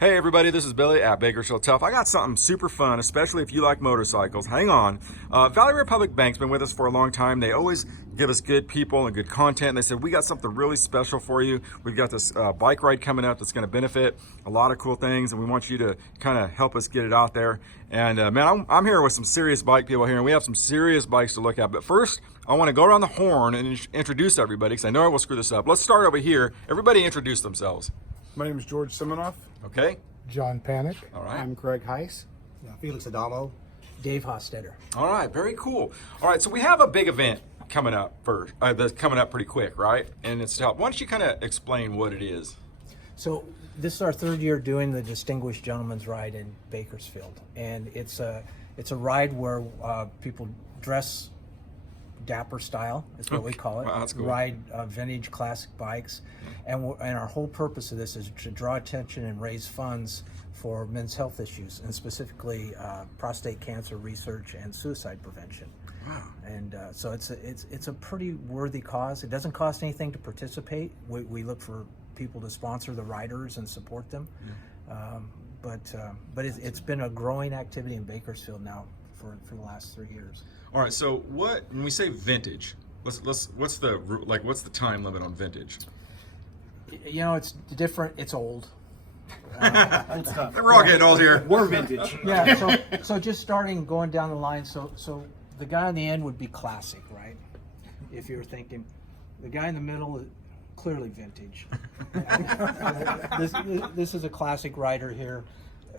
Hey everybody, this is Billy at Bakersfield Tough. I got something super fun, especially if you like motorcycles. Hang on. Valley Republic Bank's been with us for a long time. They always give us good people and good content. And they said, we got something really special for you. We've got this bike ride coming up that's going to benefit a lot of cool things, and we want you to kind of help us get it out there. And man, I'm here with some serious bike people here, and we have some serious bikes to look at. But first, I want to go around the horn and introduce everybody, because I know I will screw this up. Let's start over here. Everybody introduce themselves. My name is George Siminoff. Okay. John Panic. All right. I'm Craig Heiss. Felix Adamo. Dave Hostetter. All right, very cool. All right, so we have a big event coming up first. That's coming up pretty quick, right? And it's to help. Why don't you kind of explain what it is? So this is our third year doing the Distinguished Gentleman's Ride in Bakersfield, and it's a ride where people dress dapper style is what we call it. Wow, that's cool. Ride vintage classic bikes, and our whole purpose of this is to draw attention and raise funds for men's health issues, and specifically prostate cancer research and suicide prevention. Wow. And so it's a pretty worthy cause. It doesn't cost anything to participate. We look for people to sponsor the riders and support them. Yeah. But it's been a growing activity in Bakersfield now for the last 3 years. All right, so when we say vintage, what's the time limit on vintage? You know, it's different. It's old. Old stuff. We're all getting old here. We're vintage. Yeah. So just starting going down the line. So the guy on the end would be classic, right? If you're thinking, the guy in the middle is clearly vintage. This is a classic rider here.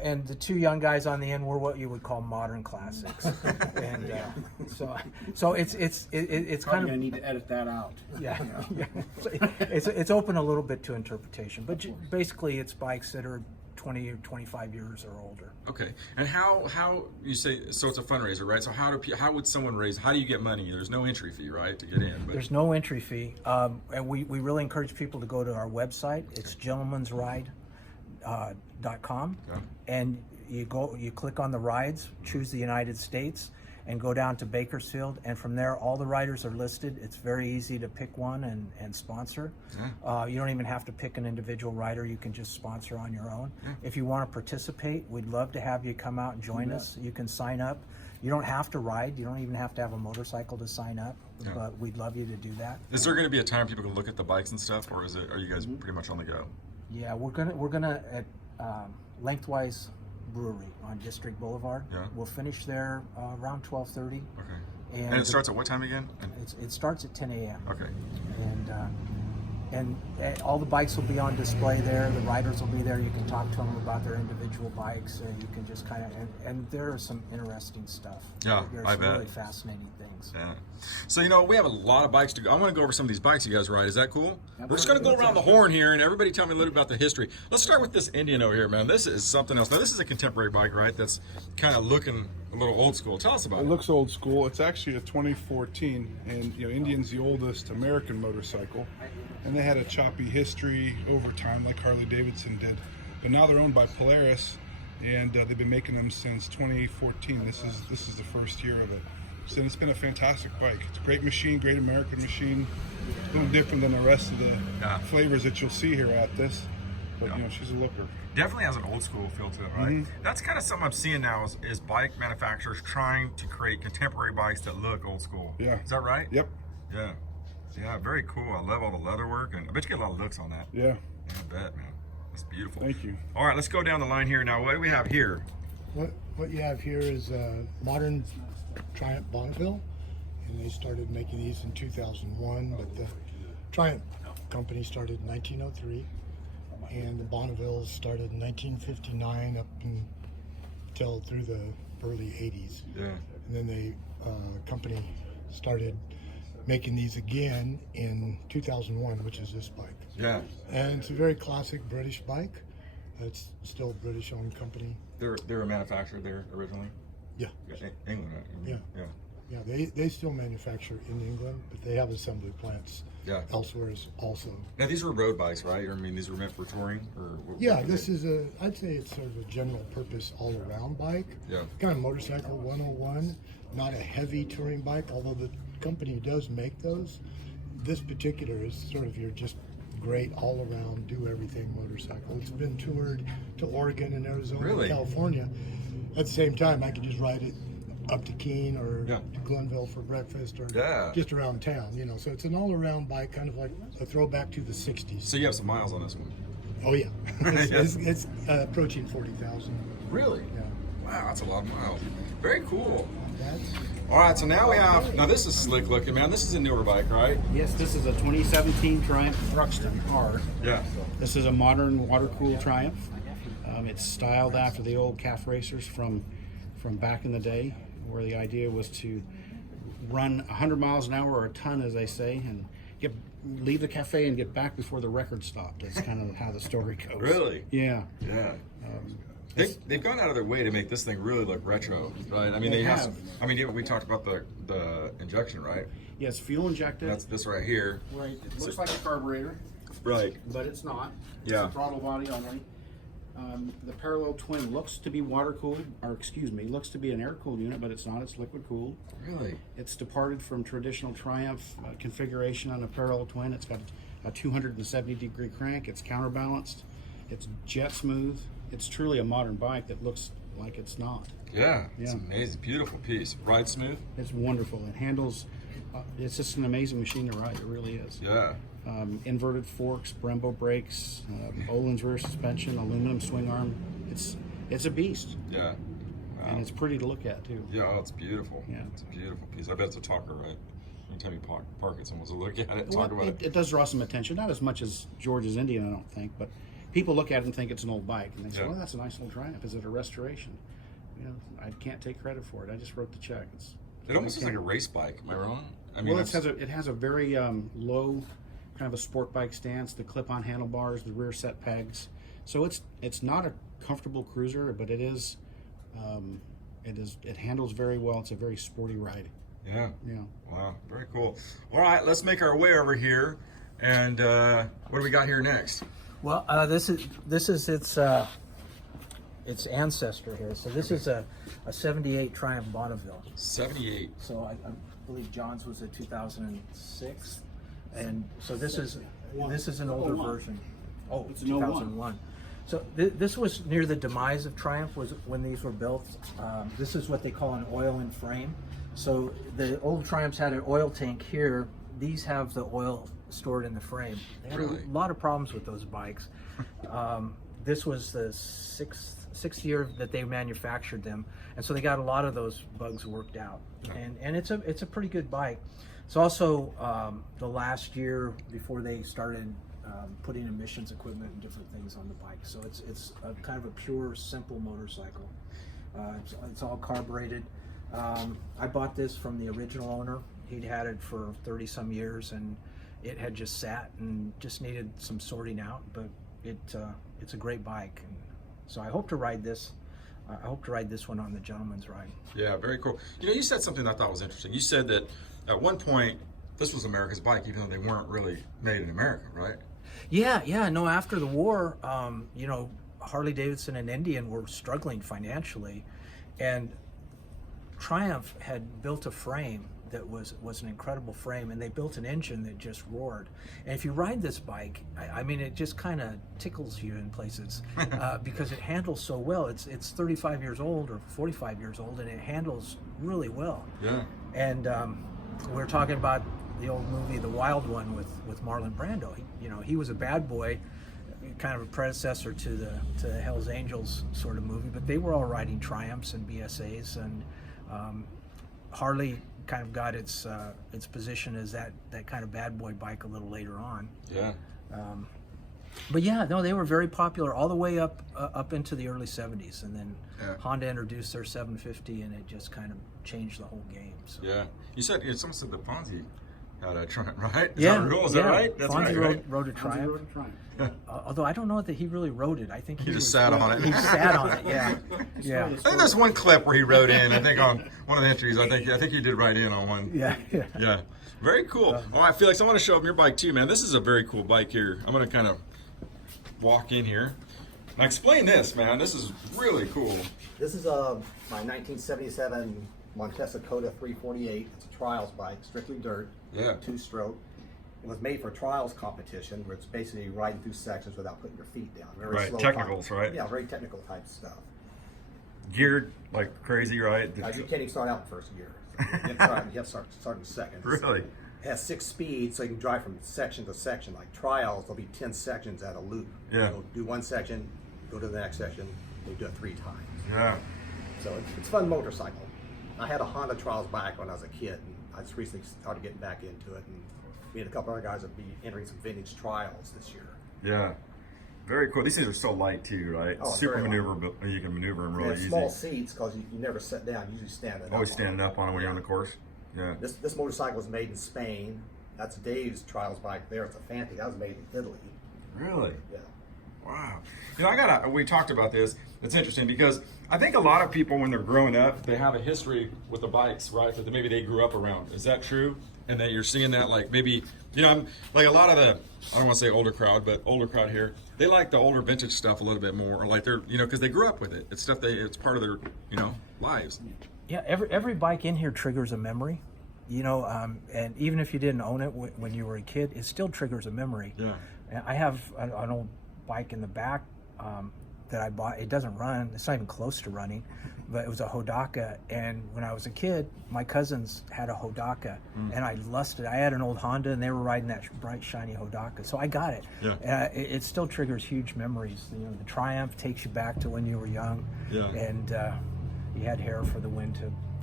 And the two young guys on the end were what you would call modern classics, and so it's kind of gonna need to edit that out. Yeah. It's open a little bit to interpretation, but basically it's bikes that are 20 or 25 years or older. Okay, and how you say, so it's a fundraiser, right? So how would someone raise? How do you get money? There's no entry fee, right, to get in? But There's no entry fee, and we really encourage people to go to our website. It's gentleman'sride.com, Okay. and you click on the rides, choose the United States, and go down to Bakersfield, and from there all the riders are listed. It's very easy to pick one and sponsor. Yeah. You don't even have to pick an individual rider. You can just sponsor on your own. Yeah. If you want to participate, we'd love to have you come out and join us. You can sign up. You don't have to ride. You don't even have to have a motorcycle to sign up, Yeah. but we'd love you to do that. Is there going to be a time people can look at the bikes and stuff, or are you guys pretty much on the go? Yeah, we're gonna at Lengthwise Brewery on District Boulevard. Yeah. We'll finish there around 12:30. Okay. And it starts at what time again? It starts at 10 a.m. Okay. And all the bikes will be on display there. The riders will be there. You can talk to them about their individual bikes. You can just kind of, and there are some interesting stuff. Yeah, There's I some bet. really fascinating things. Yeah. So, we have a lot of bikes to go. I want to go over some of these bikes you guys ride. Is that cool? We're just going to go around the horn here, and everybody tell me a little about the history. Let's start with this Indian over here, man. This is something else. Now, this is a contemporary bike, right? That's kind of looking a little old school. Tell us about It it. looks old school. It's actually a 2014, and Indian's the oldest American motorcycle, and they had a choppy history over time, like Harley Davidson did. But now they're owned by Polaris, and they've been making them since 2014. This is the first year of it. So it's been a fantastic bike. It's a great machine, great American machine. It's a little different than the rest of the flavors that you'll see here at this. But she's a looker. Definitely has an old school feel to it, right? Mm-hmm. That's kind of something I'm seeing now is bike manufacturers trying to create contemporary bikes that look old school. Yeah. Is that right? Yep. Yeah. Yeah, very cool. I love all the leather work, and I bet you get a lot of looks on that. Yeah. Yeah, I bet, man. That's beautiful. Thank you. All right, let's go down the line here. Now, what do we have here? What you have here is a modern Triumph Bonneville, and they started making these in 2001, but the Triumph company started in 1903, and the Bonnevilles started in 1959 up until through the early 80s. Yeah. And then the company started making these again in 2001, which is this bike. Yeah. And it's a very classic British bike. It's still a British-owned company. They're a manufacturer there originally? Yeah. England, right? Yeah. Yeah. Yeah, they still manufacture in England, but they have assembly plants elsewhere also. Now, these were road bikes, right? Or, I mean, these were meant for touring? Yeah, this is I'd say it's sort of a general purpose all-around bike. Yeah. Kind of motorcycle 101, not a heavy touring bike, although the company does make those. This particular is sort of your just great all-around, do-everything motorcycle. It's been toured to Oregon and Arizona Really? and California. At the same time, I could just ride it up to Keene or Yeah. to Glenville for breakfast or Yeah. just around town, you know. So it's an all-around bike, kind of like a throwback to the 60s. So you have some miles on this one. Oh, yeah. It's approaching 40,000. Really? Yeah. Wow, that's a lot of miles. Very cool. That's All right, so now we have, now this is slick looking, man. This is a newer bike, right? Yes, this is a 2017 Triumph Thruxton R. Yeah. This is a modern water-cooled Triumph. It's styled after the old calf racers from back in the day, where the idea was to run 100 miles an hour, or a ton, as they say, and leave the cafe and get back before the record stopped. That's kind of how the story goes. Really? Yeah. Yeah. They've gone out of their way to make this thing really look retro, right? I mean, They have. have. I mean, yeah, we talked about the injection, right? Yeah, it's fuel injected. That's this right here. Right. It looks like a carburetor, Right. but it's not. Yeah. It's a throttle body only. The parallel twin looks to be water cooled, or excuse me, looks to be an air cooled unit, but it's not. It's liquid cooled. Really? It's departed from traditional Triumph configuration on a parallel twin. It's got a 270-degree crank. It's counterbalanced. It's jet smooth. It's truly a modern bike that looks like it's not. Yeah. It's Yeah. amazing. Beautiful piece. Ride smooth? It's wonderful. It handles. It's just an amazing machine to ride. It really is. Yeah. Inverted forks, Brembo brakes, Öhlins rear suspension, aluminum swing arm. It's a beast, Yeah. and it's pretty to look at too. Yeah, oh, it's beautiful. Yeah. It's a beautiful piece. I bet it's a talker, right? Anytime you park it, someone's to look at it and Well, talk about it. it does draw some attention, not as much as George's Indian, I don't think, but people look at it and think it's an old bike, and they say, Yeah. "Well, that's a nice old Triumph. Is it a restoration?" You know, I can't take credit for it. I just wrote the check. It almost looks like a race bike. Am I wrong? I mean, Well, it has a very low, kind of a sport bike stance. The clip-on handlebars, the rear set pegs. So it's not a comfortable cruiser, but it is. It handles very well. It's a very sporty ride. yeah. Yeah. Wow. Very cool. All right, let's make our way over here. And what do we got here next? Well, this is its ancestor here. So this is a 78 Triumph Bonneville. 78. So I believe John's was a 2006, and so this is an older 01. version. Oh, It's an 01. 2001. So this was near the demise of Triumph, was when these were built. This is what they call an oil in frame. So the old Triumphs had an oil tank here. These have the oil stored in the frame. They had Really? a lot of problems with those bikes. This was the sixth year that they manufactured them, and so they got a lot of those bugs worked out. And it's a pretty good bike. It's also the last year before they started putting emissions equipment and different things on the bike. So it's a kind of a pure, simple motorcycle. It's all carbureted. I bought this from the original owner. He'd had it for 30 some years, and it had just sat and just needed some sorting out, but it's a great bike. And so I hope to ride this. I hope to ride this one on the Gentleman's Ride. Yeah, very cool. You know, you said something that I thought was interesting. You said that at one point this was America's bike, even though they weren't really made in America, right? Yeah. No, after the war, Harley Davidson and Indian were struggling financially, and Triumph had built a frame that was an incredible frame, and they built an engine that just roared. And if you ride this bike, I mean, it just kind of tickles you in places because it handles so well. It's 35 years old or 45 years old, and it handles really well. Yeah. And we were talking about the old movie, The Wild One, with Marlon Brando. He was a bad boy, kind of a predecessor to the Hell's Angels sort of movie, but they were all riding Triumphs and BSAs, and Harley kind of got its position as that kind of bad boy bike a little later on. Yeah. But yeah, no, they were very popular all the way up into the early 70s, and then Yeah. Honda introduced their 750, and it just kind of changed the whole game. So. Yeah. You said someone said that Fonzie had a Triumph, right? Yeah, Is that right? That's Fonzie right. rode a Triumph. Although I don't know that he really rode it. I think He just sat on it. He sat on it. Yeah, yeah, I think there's one clip where he rode in. I think on one of the entries. I think he did ride in on one. yeah. Yeah. Very cool. All right, Felix, I want to show them your bike too, man. This is a very cool bike here. I'm going to kind of walk in here. Now explain this, man. This is really cool. This is my 1977 Montesa Coda 348. It's a trials bike, strictly dirt, Yeah. 2-stroke. It was made for trials competition, where it's basically riding through sections without putting your feet down. Very Right, slow technicals, time. right? Yeah, very technical type stuff. Geared like crazy, right? You can't even start out in first gear. You have to start in second. Really? It has 6 speeds, so you can drive from section to section. Like trials, there'll be 10 sections at a loop. Yeah. You'll do one section, go to the next section, you do it 3 times. Yeah. So it's a fun motorcycle. I had a Honda Trials bike when I was a kid, and I just recently started getting back into it. And me and a couple other guys will be entering some vintage trials this year. Yeah. Very cool. These things are so light too, right? Oh, it's Super very light. maneuverable. You can maneuver them And really it's easy. small seats because you never sit down. You usually stand it. Always standing up on it when you're on the course. Yeah. This motorcycle was made in Spain. That's Dave's Trials bike there. It's a Fanti. That was made in Italy. Really? Yeah. Wow. You know, we talked about this. It's interesting because I think a lot of people, when they're growing up, they have a history with the bikes, right? That maybe they grew up around. Is that true? And that you're seeing that, like maybe, you know, I'm like a lot of the, I don't want to say older crowd, but older crowd here, they like the older vintage stuff a little bit more, or like they're, you know, because they grew up with it. It's stuff it's part of their, you know, lives. Yeah, every bike in here triggers a memory, you know, and even if you didn't own it when you were a kid, it still triggers a memory. Yeah. And I have an old bike in the back that I bought. It doesn't run. It's not even close to running, but it was a Hodaka. And when I was a kid, my cousins had a Hodaka, and I lusted. I had an old Honda, and they were riding that bright, shiny Hodaka. So I got it. Yeah. It still triggers huge memories. You know, the Triumph takes you back to when you were young, Yeah. and you had hair for the wind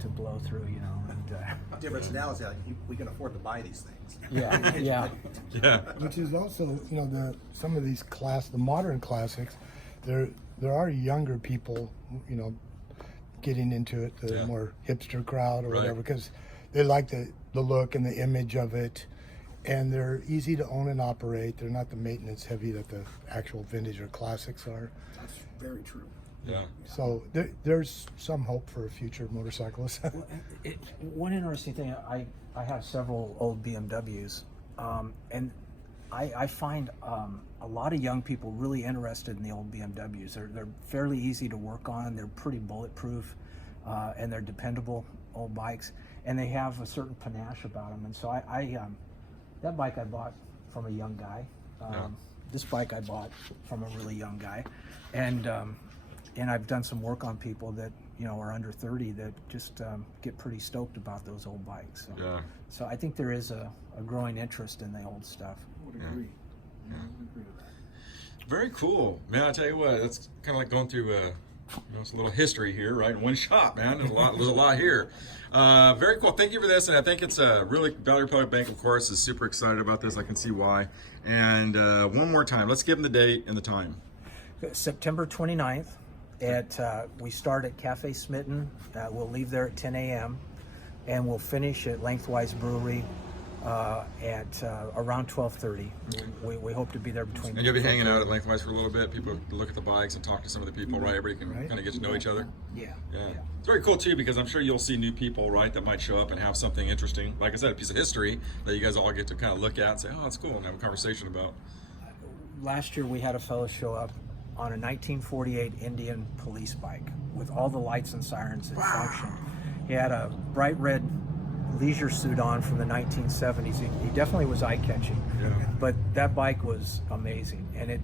to blow through. You know, and The difference now is that we can afford to buy these things. yeah, yeah. Yeah. Which is also, you know, some of these the modern classics, there are younger people, you know, getting into it, the Yeah. more hipster crowd or Right. whatever, because they like the look and the image of it, and they're easy to own and operate. They're not the maintenance heavy that the actual vintage or classics are. That's very true. Yeah. So there's some hope for future motorcyclists. One interesting thing, I have several old BMWs, and I find a lot of young people really interested in the old BMWs. They're fairly easy to work on. They're pretty bulletproof, and they're dependable old bikes, and they have a certain panache about them. And so that bike I bought from a young guy. This bike I bought from a really young guy, and I've done some work on people that, you know, are under 30 that just get pretty stoked about those old bikes. So, Yeah. so I think there is a growing interest in the old stuff. I would agree. I would agree with that. Very cool, man. I tell you what, that's kind of like going through you know, it's a little history here, right? In one shot, man. There's a lot here. Very cool. Thank you for this, and I think it's really Valley Republic Bank, of course, is super excited about this. I can see why. And one more time, let's give them the date and the time. September 29th. We start at Cafe Smitten. We'll leave there at 10 a.m. and we'll finish at Lengthwise Brewery at around 12:30. We hope to be there between. And you'll be hanging out at Lengthwise for a little bit. People look at the bikes and talk to some of the people, right? Everybody can Right. kind of get to know each other. Yeah. Yeah. It's very cool too, because I'm sure you'll see new people, right, that might show up and have something interesting. Like I said, a piece of history that you guys all get to kind of look at and say, oh, that's cool, and have a conversation about. Last year we had a fellow show up on a 1948 Indian police bike with all the lights and sirens in function. He had a bright red leisure suit on from the 1970s. He definitely was eye-catching. Yeah. But that bike was amazing, and it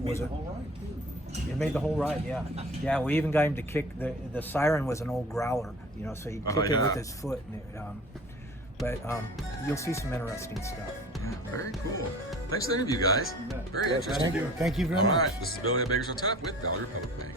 was The whole ride too. It made the whole ride, yeah. Yeah, we even got him to kick, the siren was an old growler, you know, so he'd kick it yeah. with his foot. And but you'll see some interesting stuff. Yeah, very cool. Thanks for the interview, guys. Very interesting. Thank you very All much. right, this is Billy at Bakersfield Tough with Valley Republic Bank.